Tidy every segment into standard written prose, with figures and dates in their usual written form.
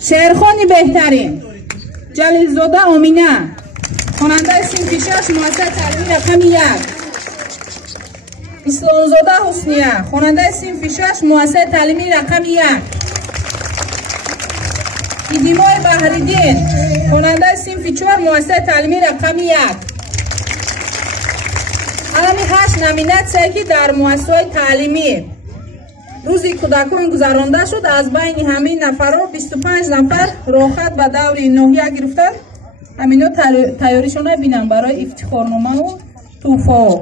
شعرخوانی بهترین جلیل‌زاده آمینه، خواننده صنف 6 مؤسسه تعلیمی رقم 1. اسلامزاده حسنیه، خواننده صنف 6 مؤسسه تعلیمی رقم 1. ایدیمای بحریدین، خواننده صنف 4 مؤسسه تعلیمی رقم 1. الان 8 نامیناسیایی که در مؤسسه‌های تعلیمی روزی کودکان گذرانده شد. از بین همین نفرها 25 نفر راحت به دور ناحیه گرفتن. همینا تیاریشون بینم برای افتخارنامه و توفا.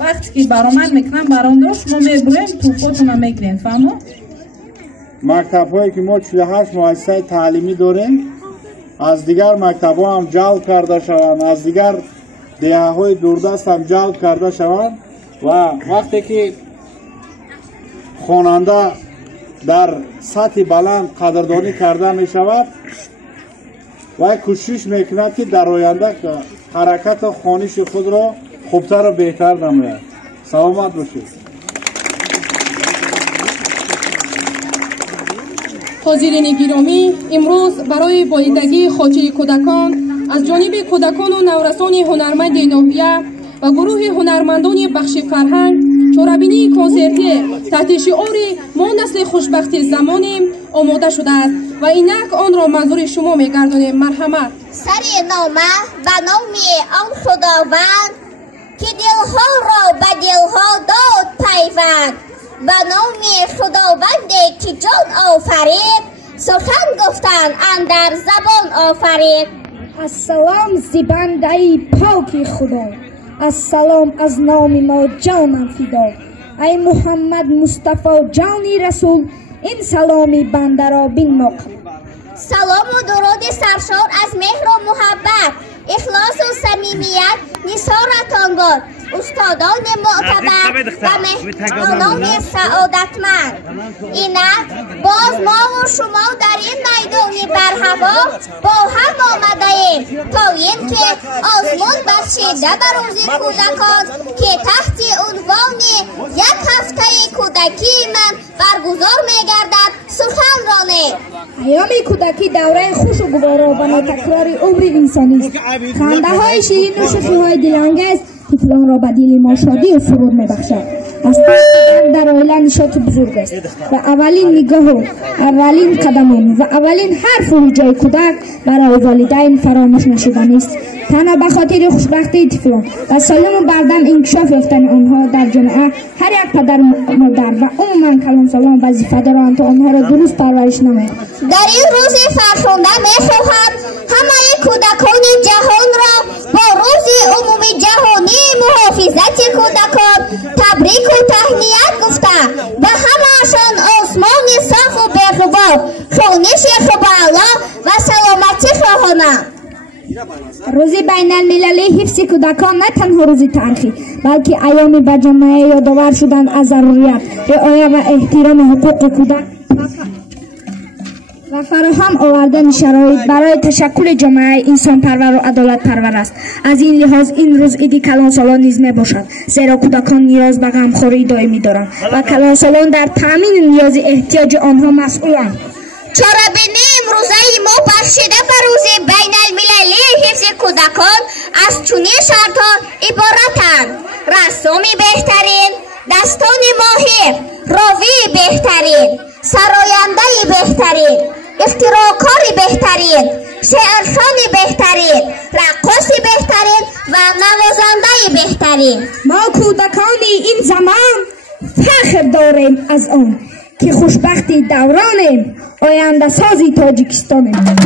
وقتی که برآمد میکنم برام داشت ما میبریم توفاتون هم میگیرین. فهمو؟ مکتب هایی که ما 48 مؤسسه تعلیمی داریم از دیگر مکتب ها هم جلب کرده شوند، از دیگر دیه های دوردست هم جلب کرده شوند و وقتی که خواننده در سطح بلند قدردانی کرده می شود و کوشش میکند که در آینده حرکت و خوانش خود را خوبتر و بهتر نماید. سلامت باشید. حاضرین گرامی، امروز برای بایدگی خاطر کودکان از جانب کودکان و نورسان هنرمند ناحیه و گروه هنرمندان بخش فرهنگ چورابینی کنسرتی تحت شعار ما نسل خوشبخت زمانیم آماده شده است و اینک آن را منظور شما می‌گردانیم. مرحمت. سر نامه به نام آن خداوند که دلها را به دلها داد پیوند، به نام خداوندی که جان آفرید سخن گفتن اندر زبان آفرید. السلام زیبنده پاک خدا، السلام از نام ما جانم فدا. ای محمد مصطفی جانی رسول، این سلامی بنده را بین ما قبول. سلام و درود سرشار از مهر و محبت، اخلاص و صمیمیت نثارتان باد. استادان معتبر و مهمانان سعادتمند، اینک باز ما و شما در این میدان برهوا با هم آمده ایم تا اینکه آزمون بخشیده بر روز کودکان که تحت عنوان یک هفته کودکی من برگزار می‌گردد سخن رانید. ایام کودکی دوره خوش و گوارا و ناتکرار عمر انسانی است. خنده های شیرین و شوخی های دلانگیز طفلان را به دل ما شادی و سرور می‌بخشد. از در عائله نشاط بزرگ است و اولین نگاه و اولین قدمان و اولین حرف و جای کودک برای والدین فراموش نشدنی است. تنها به خاطر خوشبختی طفلان و سالم و بردم انکشاف یافتن آنها در جامعه هر یک پدر مادر و عموما کلانسالان وظیفه دارند تا آنها را درست پرورش نمایند. در این روز فرخنده می‌خواهم همه کودکان جهان را با روز عمومی جهانی محافظت کودکان تبریک و تهنیت گفتم و همه‌شان آسمان صاف و بی‌غبار، خوانش خوب‌اعلی و سلامتی خواهانم. روز بین المللی حفظ کودکان نه تنها روز تاریخی بلکه ایامی به جامعه یادآور شدن از ضروریت رعایت و احترام حقوق کودک و فراهم آوردن شرایط برای تشکل جامعه انسان پرور و عدالت پرور است. از این لحاظ این روز عید کلانسالان نیز می باشد، زیرا کودکان نیاز به غمخوری دائمی دارند و کلانسالان در تامین نیاز احتیاج آنها مسئولند. چارابینی امروزه ما بخشیده بر روز بین المللی حفظ کودکان از چنین شرطها عبارتند: رسامی بهترین، دستان ماهر، راوی بهترین، سراینده بهترین، اختراعکار بهترین، شعرخوان بهترین، رقاص بهترین و نوازنده بهترین. ما کودکان این زمان فخر داریم از آن که خوشبختی دورانیم، آینده سازی تاجیکستانیم.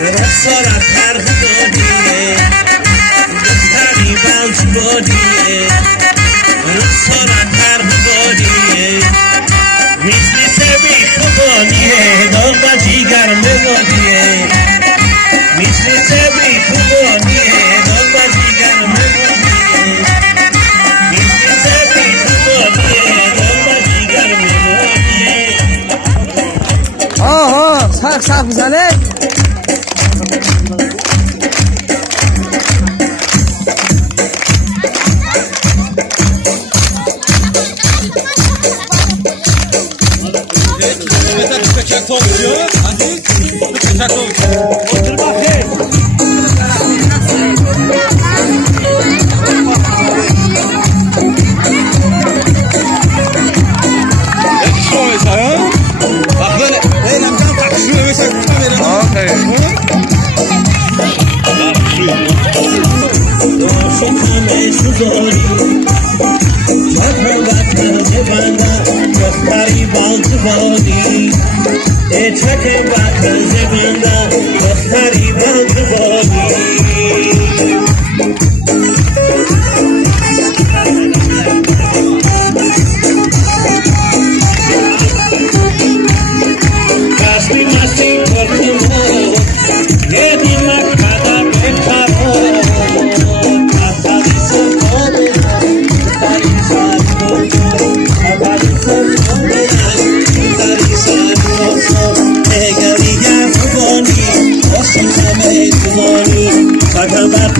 رخصارت ترخ بادیه دختری بلج بادیه رخصارت ترخ بادیه مثل سبی خوبانیه داغ و جیگر ملادیه مثل سبی خوبانیه داغ و جیگر ملادیه مثل سبی خوبانیه داغ و جیگر ملادیه آها سخ میزنه Talking about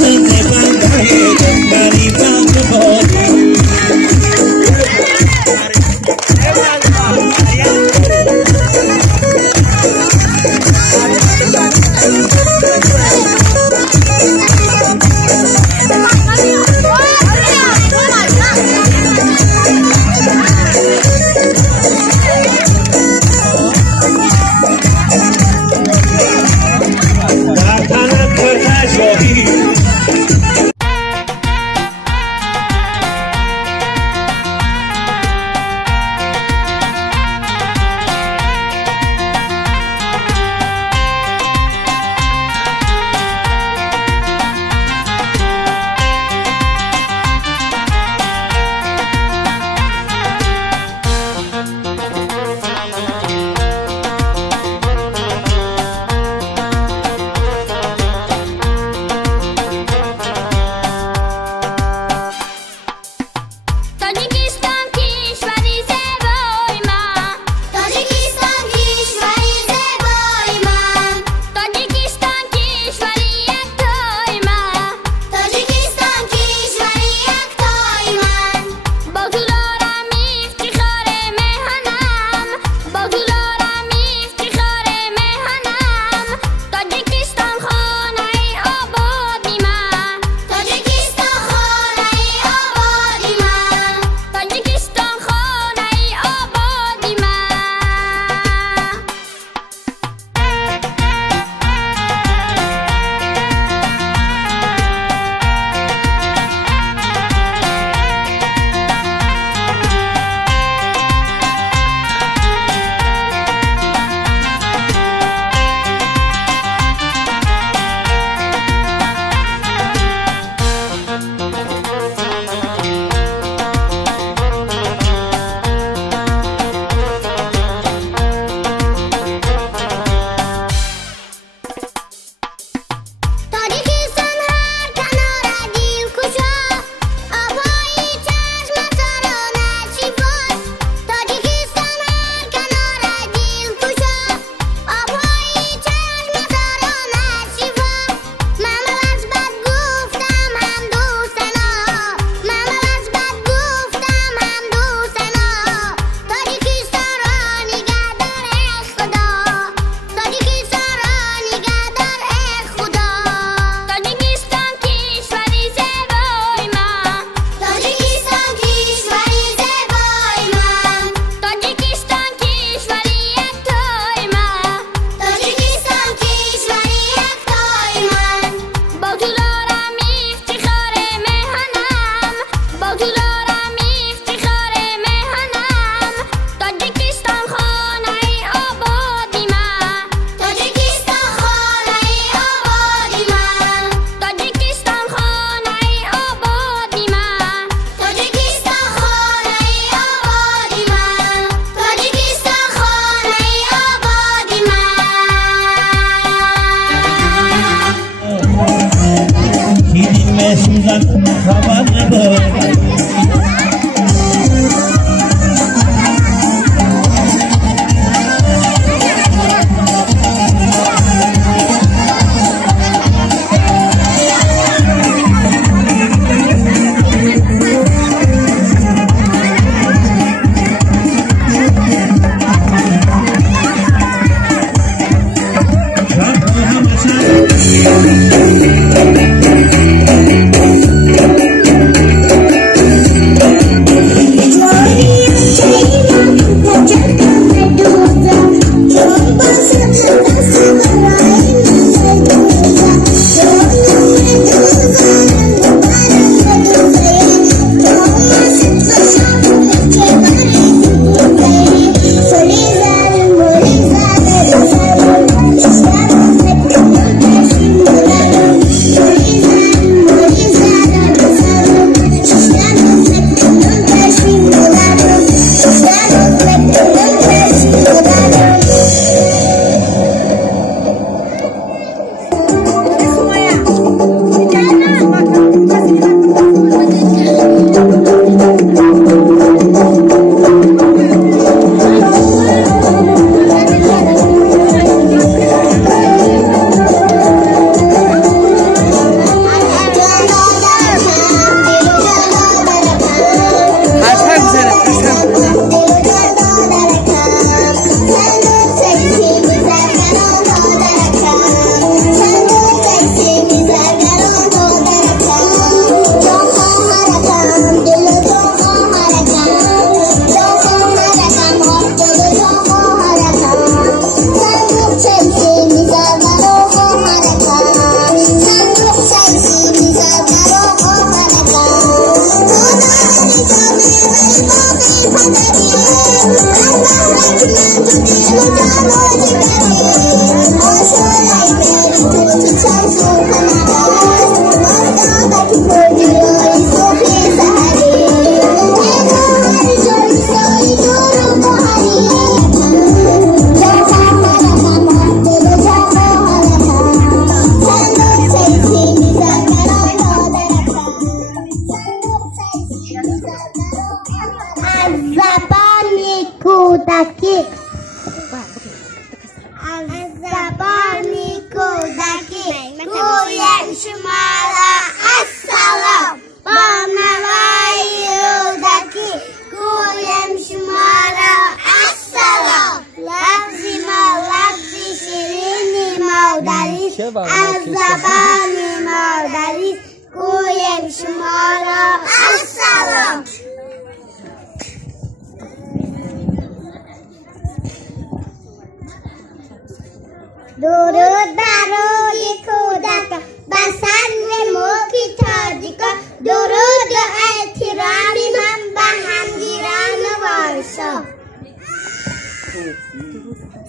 درود برای کودکان بسند موکی تاجیکان درود و احترامی من به همگیران وارسا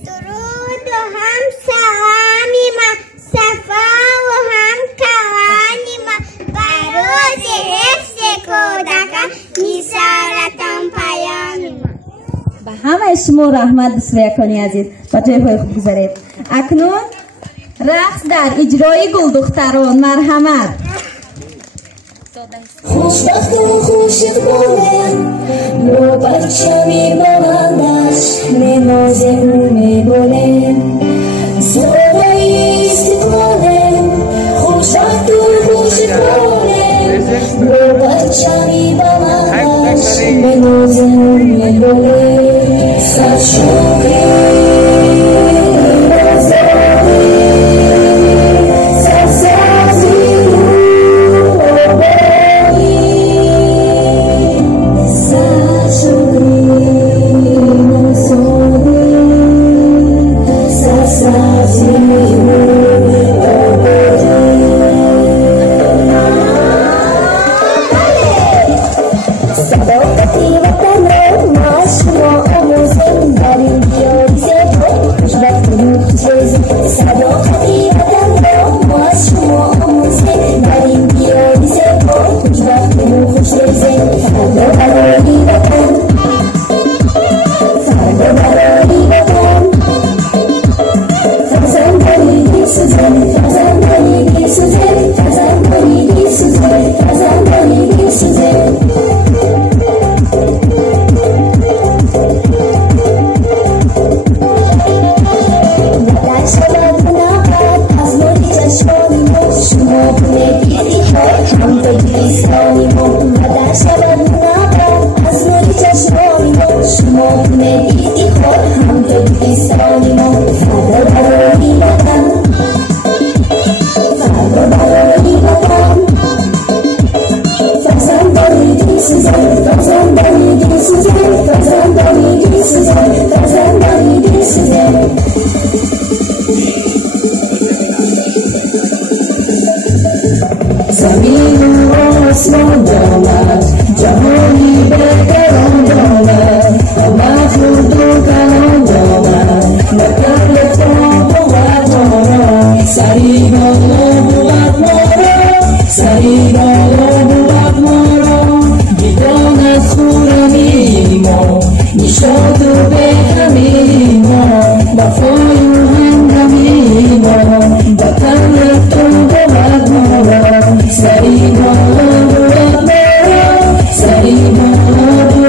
درود و هم سلامی من صفا و هم کلانی من برای حفظ کودکان نثارتان پیامی من به همه شما رحمت بسریع کنی عزیز با جای های خوب گذارید. اکنون رقص در اجرای گل دختران. مرحمت. خوشبخت و خوشگویم نو بچه میبرندش نمازه او میبونه زورایی استقاله خوشبخت و خوشگویم نو بچه میبرندش نمازه او میبونه سرشوقی Sari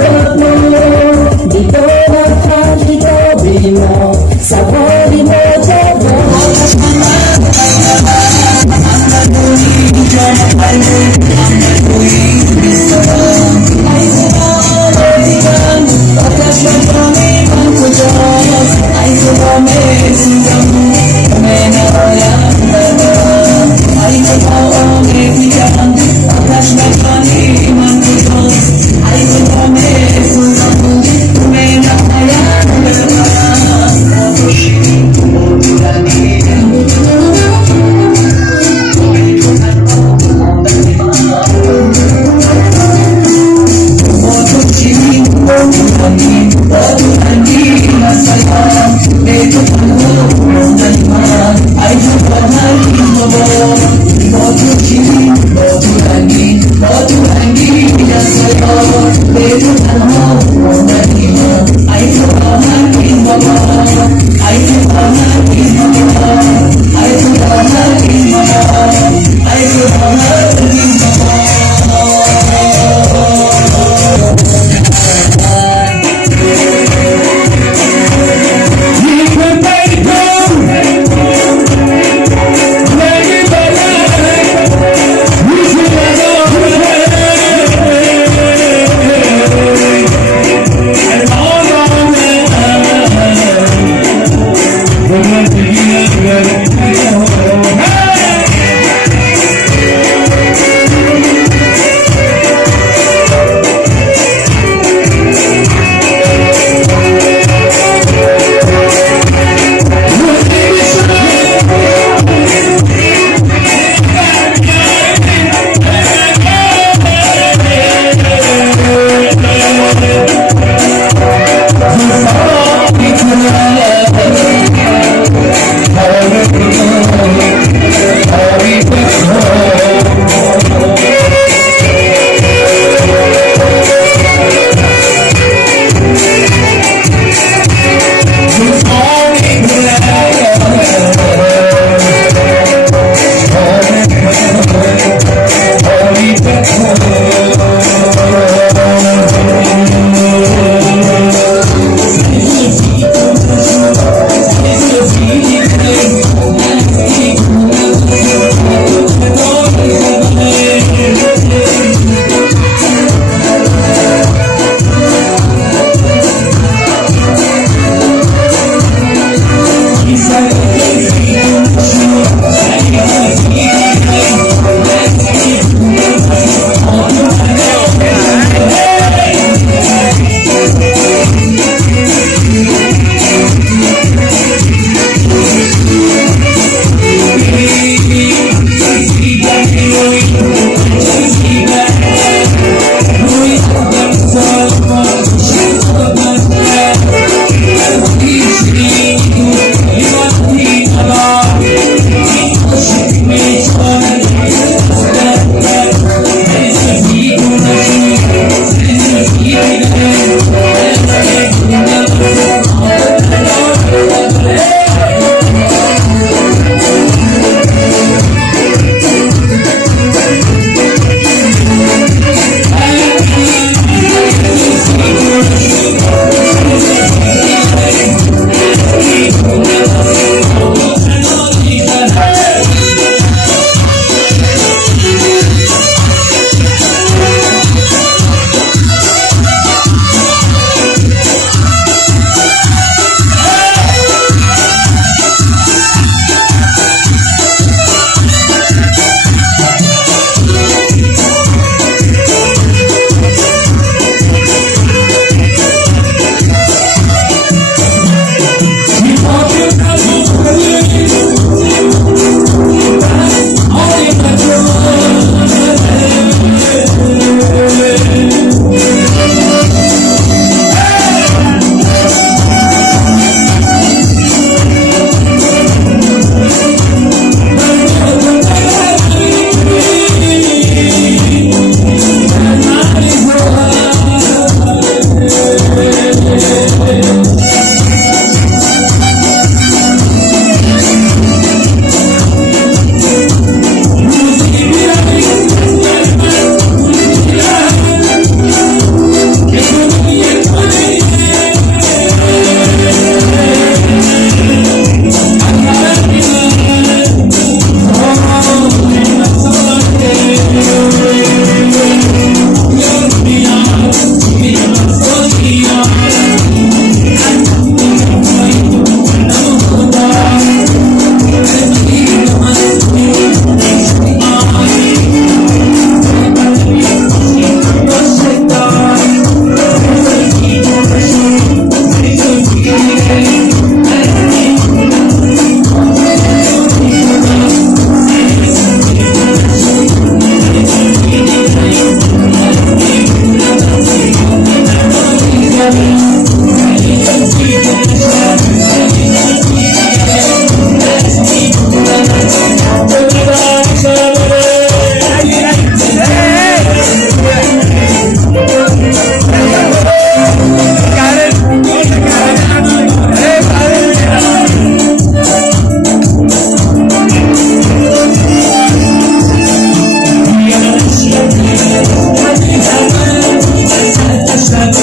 سرتشنه